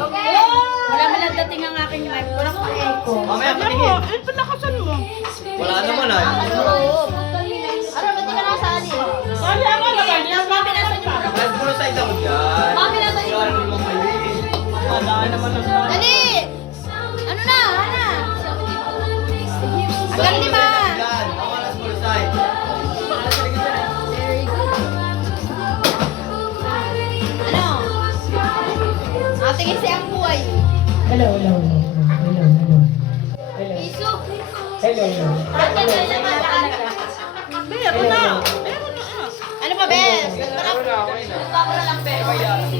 Okay. Wala man lang dating ang aking mic. Wala ko echo. Mamaya patingin. Palakasan mo. Wala naman ay. Oo. Ara, ba't di ka nakasali? Sali ako na ganyan. Mami, nasan yung mga? Red Bull side ako dyan. Mami, nasan yung Wala naman mali. Wala naman ang sali. Dali! Ano na? Hana? Hanggang 5. Dyan. Ako Red Bull side. Very good. Ano? Tingin si ang buhay. Hello. Isu. Hello. Meron na. Ano pa, Bes? Pagpapura lang, Bes.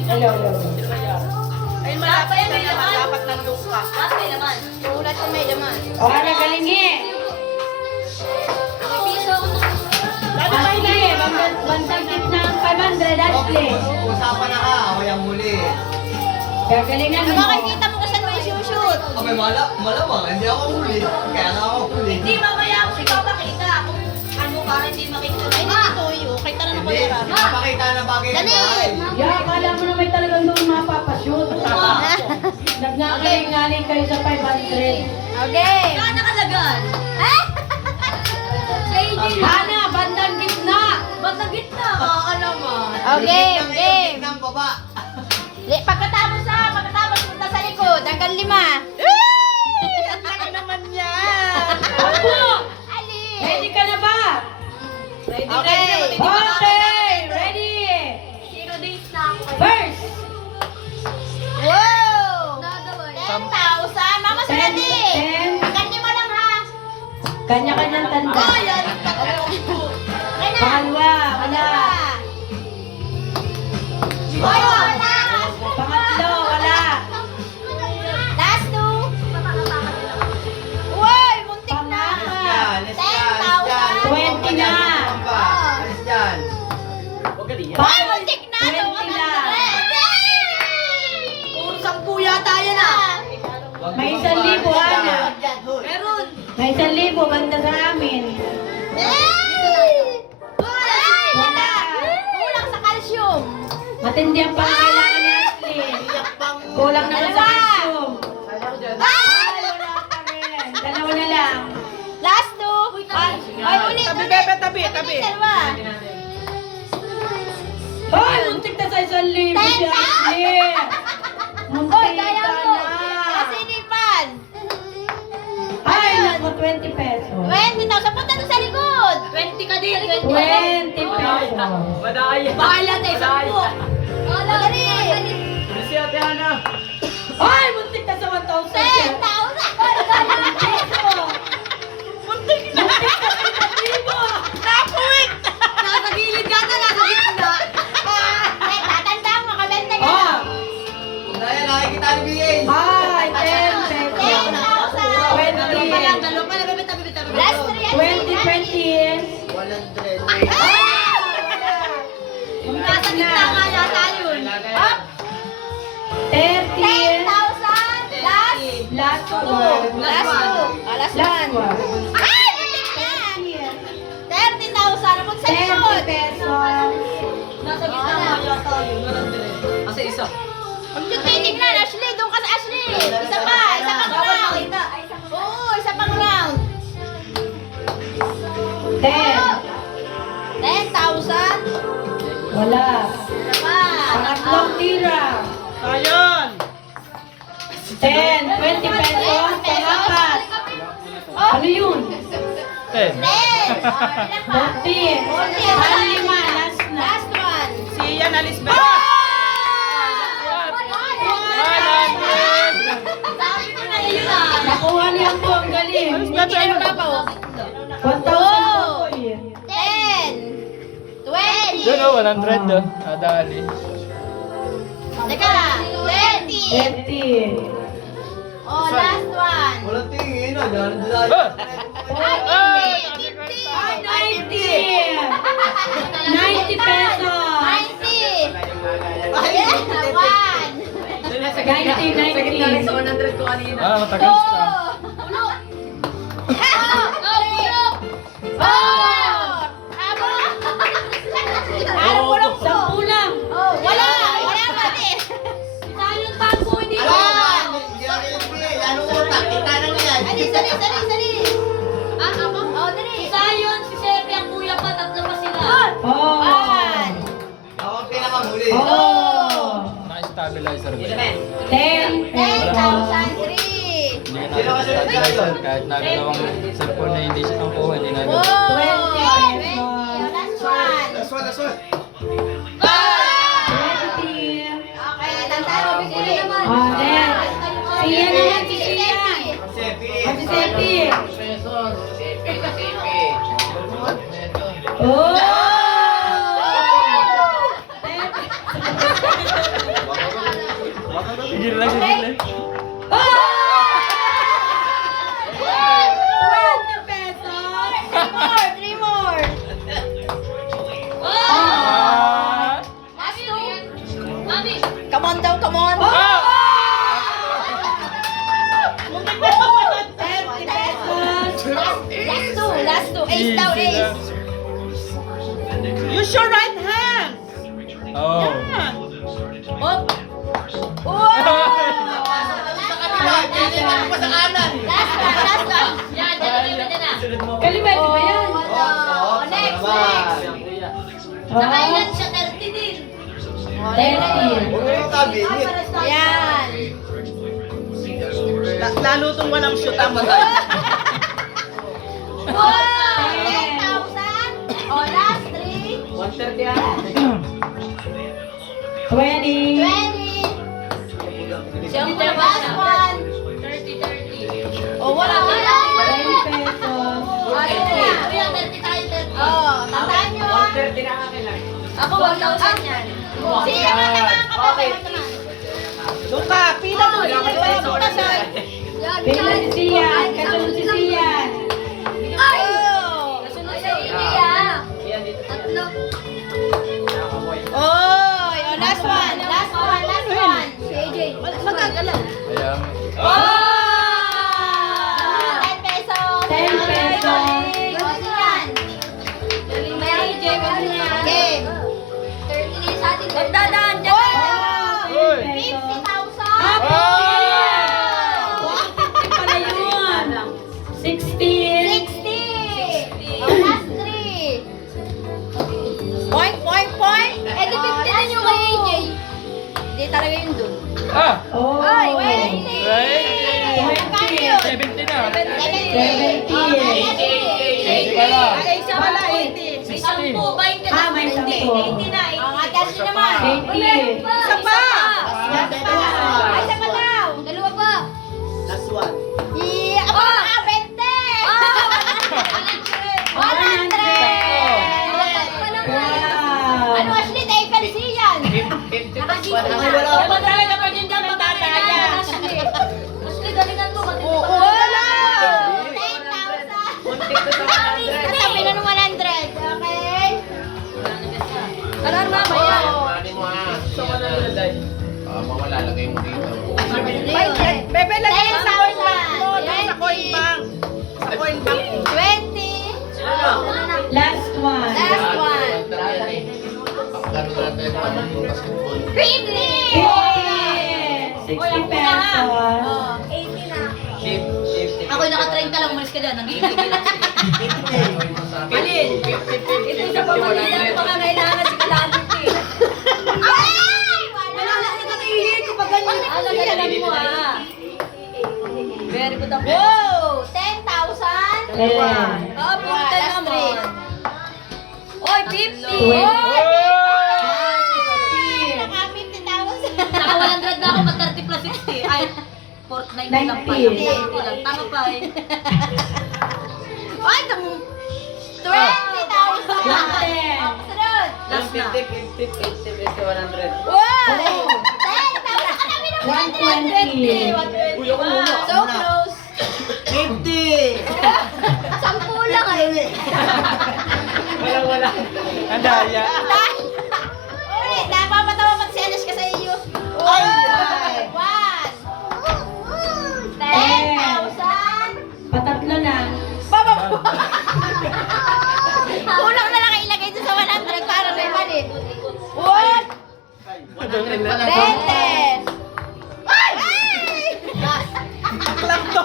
Hello. Ayun, malapit na naman. Dapat nandun ka. May laman. Ulat ko may laman. O, ano galingi? May piso ako na. Ashley, bandagit ng 500, Ashley. Usapan na ka. Ako yung muli. Gagalingan Ano mo. makikita mo kung saan mo i-shoot? Abay, malamang. Hindi ako huli. Kaya nga ako huli. Hindi, mamaya ako ipapakita kung ano para hindi makita. Ay, hindi ito yun. Kita na ng Hindi. kuya. Napakita na bagay Dali! ng bahay. Ya, akala mo na may talagang doon mapapashoot. Nagngaling kayo sa 500. Okay. Saan nakalagan? Shady. Hana, bandang gitna. Bandang gitna. Oo naman. Tingin Okay, game. ng baba. Pagkatapos punta sa likod, hanggang 5. Ang laki naman yan. Ako! Ali. Ready ka na ba? Okay. Okay, ready. 0 days na ako. First. Wow! 10,000. Mama, sa ready. 10. Hanggang 5 lang ha. Kanya-kanyang tanda. Oh, yan. Okay na. Pangalawa, wala. Ay, wala. Pangatlo, wala. Last 2. Uy, muntik na. Alis dyan. 20 na. Alis dyan. Ay, muntik na. 20 na. Puro 10 yata yan ah. May 1,000, Ana. Meron. May 1,000 banda sa amin. Wala. Kulang sa calcium. Matindi ang pangkailangan ni Ashley. Kulang naman sa calcium. Ay, wala pa rin. Dalawa na lang. Last 2. Ay, ulit. Tabi, ulit. Bebe, tabi. Dalawa. Hoy, muntik na sa 1,000 si Ashley. Oy, Muntik kaya ka mo. na. Kasinipan. Ay, nasa 20 pesos. 20,000. Punta doon sa likod. 20 ka din. 20 pesos. Bahala tayo. 10. Dali. Ay, muntik na sa 1,000. 10,000. Muntik na sa 1,000. Napuwit! Nasa gilid ka na. Nasa gitna. Tatandaan mo. Kabenta ka. Oh, Kung na yan, nakikita ni BA. ay, 10 pesos. 10,000. 20. Last 3. 20. Nasa gitna nga yata yun. Up. 30. 10,000. Last. Last Two. one. Last 2. Last Last 1. one. Ay! Muntik na. 30,000. Huwag sa 10 likod. pesos. Nasa gitna nga yata yun. Kasi isa. Huwag nyo titignan. Ashley, doon ka sa Ashley. Isa pa. Isa pang round. Oo, isa pang round. 10. 10,000. Wala. Isa pa. Pangatlong tira. Ayun! 10. 20 pesos. Pangapat. Oh, Ano yun? 10. Oh, ilan pa? 40. Ang lima. Last na. Last one. Si Yan Alisbeth. Sabi ko na yun ah. Nakuha niya po ang galing. Hindi kayo na pa. 1,000 po eh. 10. 20. Doon oh, 100 doon. Dali. Teka, 20. 20. Oh, last one. Walang tingin. Dahil dahil. Ay, 50. Ay, 90. 90 pesos. 90. Yes, one. 90. 90. Ah, matagal Two. pa. Ulo. Three. Four. Abo. Ano pulok po? 10 lang. Oh, wala. Wala mali. Sayang bangko, hindi ko Sali. Ah, ako? Oh, dali. Si Zion, si Sepi, ang kuya pa, tatlo pa sila. Oh. One. Ako ang pinakamuli. Oh. Naka-stabilizer ba? 10 pesos. 10,003. Hindi ka naka-stabilizer. Kahit nagawang cellphone na hindi siya nakuha, hindi na. Wow. 20 pesos. Last one. Last one. 20. Okay, tandaan mo, bigyan naman. Oh, then. Siya naman, si Sian. Sepi. Oh, si Sepi. Oh! Sigil lang, sigil lang. 20 pesos. Three more. Ah! Last two. Mami, Come on daw, come on. Ah! 30 pesos. Last two. Ace daw, Easy ace. lang. Use your right hand. Oh. Wow. Last one. yan, dyan na. Kalimutan ba yan? Oh, next. Nakailan siya, 30 din. 30. Huwag mo yung kabinet. Yan. Lalo itong walang shoot ang matay. Wow! 10,000. Oh, last three. 20. 20. Siyempre, Last one. 30. Oh, wala. 10 pesos. Ayun na. Kuya, 30 tayo, 30. Oh, tandaan nyo ah. Ako, 1,000 yan. Siya ka naman kapatid. Doon ka, pila mo. Bigla si Sian. Kasunod si Sian. Ay! Kasunod sa India. Tatlo. Oy, oh, last one. Si AJ. Magagalaw. Kaya, Oh! 10 pesos. 10 pesos. Oh, yan. May AJ, wag mo na. Game. 30 na sa atin. Magdadaan dyan. Oh, 50 pesos. 50,000. Pala yun. 16. 60. Oh, last three. Point. Eh, di 50 din yung kay AJ. Hindi talaga yun dun. ah! Oh. Ay, 20. Right. Magkano yun? 70 na. 70. 80 pala. Ay, siya pala, 80. 10, 20 na. Ah, may 10. 80 na, 80. Ang atas nyo naman. 80. Isa pa. Ay, isa pa daw. Dalawa pa. Last one. Yeah, aba, 20. 100. Wow. Ano, Ashley? Dahil ka na siyan. Ay, wala ako. Dapat talaga pa din dyan magtataya. Ashley, galingan mo. Wala. 10,000. Sabi na ng 100. Okay? Tara, mamaya. Mawalalagay mo dito. Bebe, lagay mo sa coin 10,000. bank mo. Doon sa coin bank. Sa coin bank. 20. Last one. Last one. Pagkano natin ang basketball. 50. 60 pesos. Oh, 80 na. Ako'y naka-30 lang, umalis ka dyan. Nag-iibigay lang siya. Alin? Ito sa pamalitan ko nga kailangan si Kalabit eh. Ay! Wala. Alagalan mo ah. Very good ako. Wow! 10,000. 10. Ah, punta Last naman. three. Oy, 50. 20. Naka 50,000. Naka 100 na ako, mag 30 plus 60. Ay, 90 lang pa. 90. 90 lang. Tama pa eh. Ay, 20,000. Last 10. Sunod. Last na. Wow! 10,000 ka namin ng 120. So close. 50! 10 lang eh. Ang daya. Uy, napapatawa pa si Anas ka sa iyo. Ay! 10,000. Patatlo na. Kulang na lang ilagay dun sa 100 para may mali. What? 20. Ay! Lang to.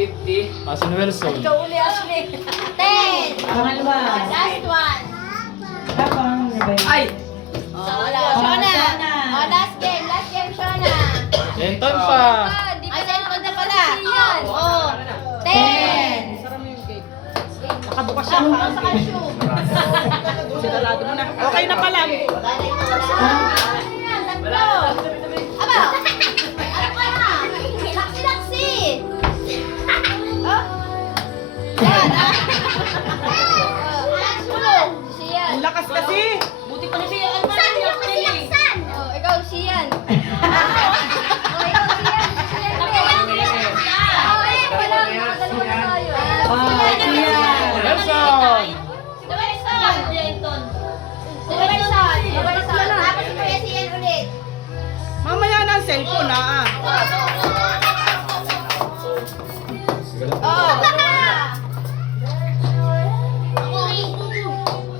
150. Asin Wilson. Ikaw uli, Ashley. 10. Pangalawa. Last one. Tapang na ba yun? Ay! Wala. Oh, Shona. Shona. Oh, last game, Shona. Denton pa. Ay, cellphone na pala. Oh, 10. Sarap mo yung cake. Nakabukas siya. Sa cashew. Sinarado mo na. Okay na pala. Tatlo. Aba. Ano ka na? Laksi-laksi. Oh. Yan, ah. Sulong. Siyan. Ang lakas kasi. Buti pa na siya. Ano ba yung laksan? Oh, ikaw siyan. Oh, ikaw siyan. Oh, eh, wala. Nakadalawa na tayo. Siyan. Wilson. Dabarison. Denton. Dabarison. Tapos si Kuya siyan ulit. Mamaya na ang cellphone na ah.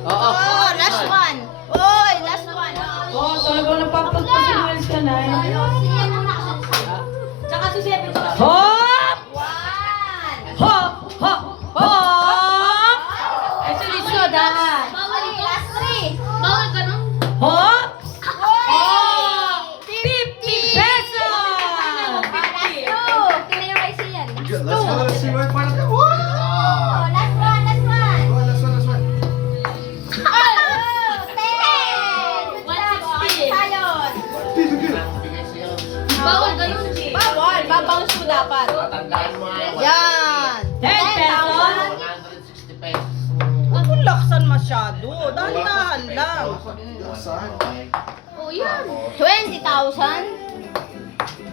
Oh, oh, last one. Oy, last one. Oh, talagang napapagpa si Wilson ay. Tsaka si Sepi. Hop! One. Hop! Hop! Hop! Ay, sulisod ah. Bawal last three. Bawal ka nun? Hop! Oh! 50 pesos! Last two. Tingnan yung kay Sian. Last one, si Mark para ka. Oh, last one, last one. Last one. Oh, 10. 160. Sayot. Bigay siya. Bawal ka nun, G. Bawal. Babounce mo dapat. Tandaan mo ah. Yan. 10 pesos? 160 pesos. Ako laksan masyado. Dahan-dahan lang. Saan? Oh, yan. 20,000.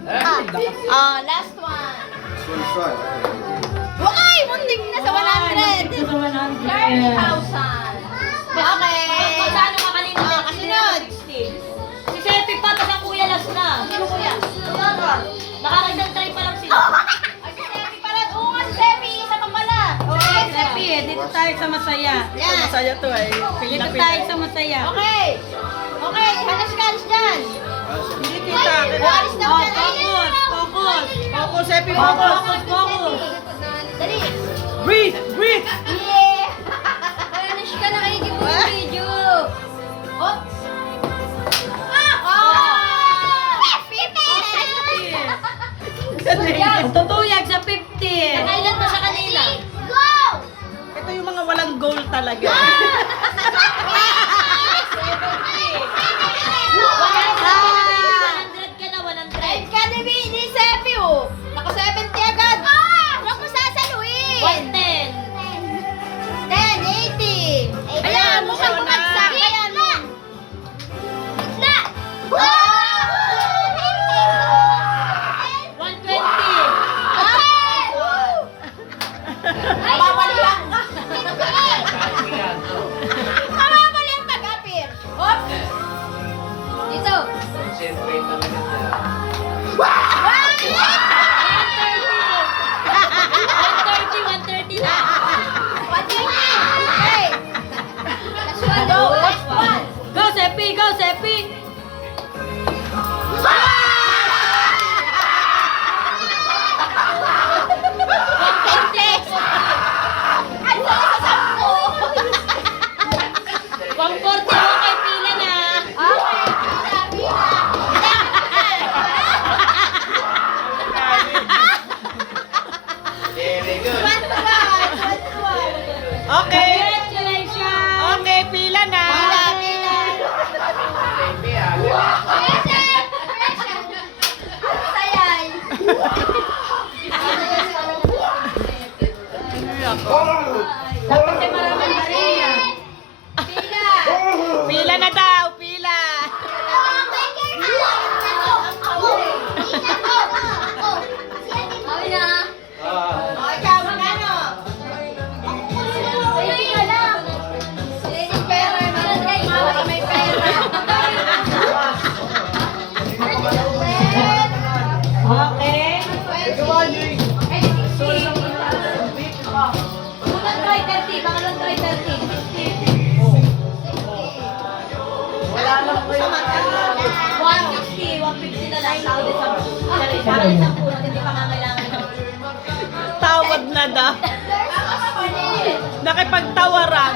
Last one. This one's right. Ay, mundig na sa 100. 30,000. Okay. Magkano ka kanina? Oh, kasunod. 60. Si Sepi pa, tapos ang kuya last na. Sino kuya? Nakakagdag try pa lang sila. Ay, si Sepi pala. Oo nga, si Sepi. Isa pa pala. Okay, Sepi, dito tayo sa masaya. Yan. Masaya to eh. Dito tayo sa masaya. Okay. Okay, halos ka, halos dyan. Hindi kita. Alis na Oh, ulit. focus, focus. Focus, Epi, Focus, focus. focus. Dali. Breathe, breathe. Yeah. Halos ka na kayo mo yung video. Oh. Ang tutuyag sa 50. Kailan pa siya kanina? Go! Ito yung mga walang goal talaga. Ah! 100 ka na, 100. Academy ni Sepi, oh. Naka 70 agad. Huwag mo sasaluin. 110. 10, 80. Ayan, mukhang bumagsak. Ayan mo. Gitna. 120. Mababali lang ka. Mababali ang pag-apir. Hop. Dito. Concentrate talaga siya. 130 na. 120. Okay. Last one. Go. Last one. Go, Sepi, go, Sepi. Ano sa 10? 140 ako kay Pila na. Okay. Very good. One to one. Okay. Congratulations. Okay, pila na. Pila. Baby ah. Sayay. Dapat ay maraming Maria. Pila. Pila na daw, pila. Kami na. O, ikaw, magkano? Pila lang. Pera, baka may pera. Okay. Unang try 30, pangalawang try 30. Wala lang ko yung 150 na lang. Tawad sa 10. Hindi pa kangailangan. tao Barkada. Nakipagtawaran.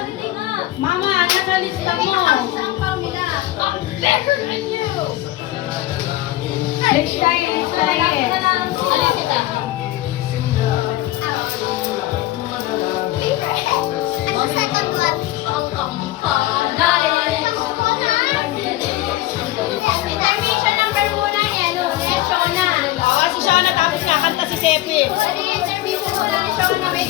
Mama, nasa lista mo. Ang pang nila. I'm better than you. Next time. Alin kita? Ang second one. Intermission number muna ni ano, ni Shona. Si Shona tapos kakanta si Sepi. Intermission muna ni Shona. May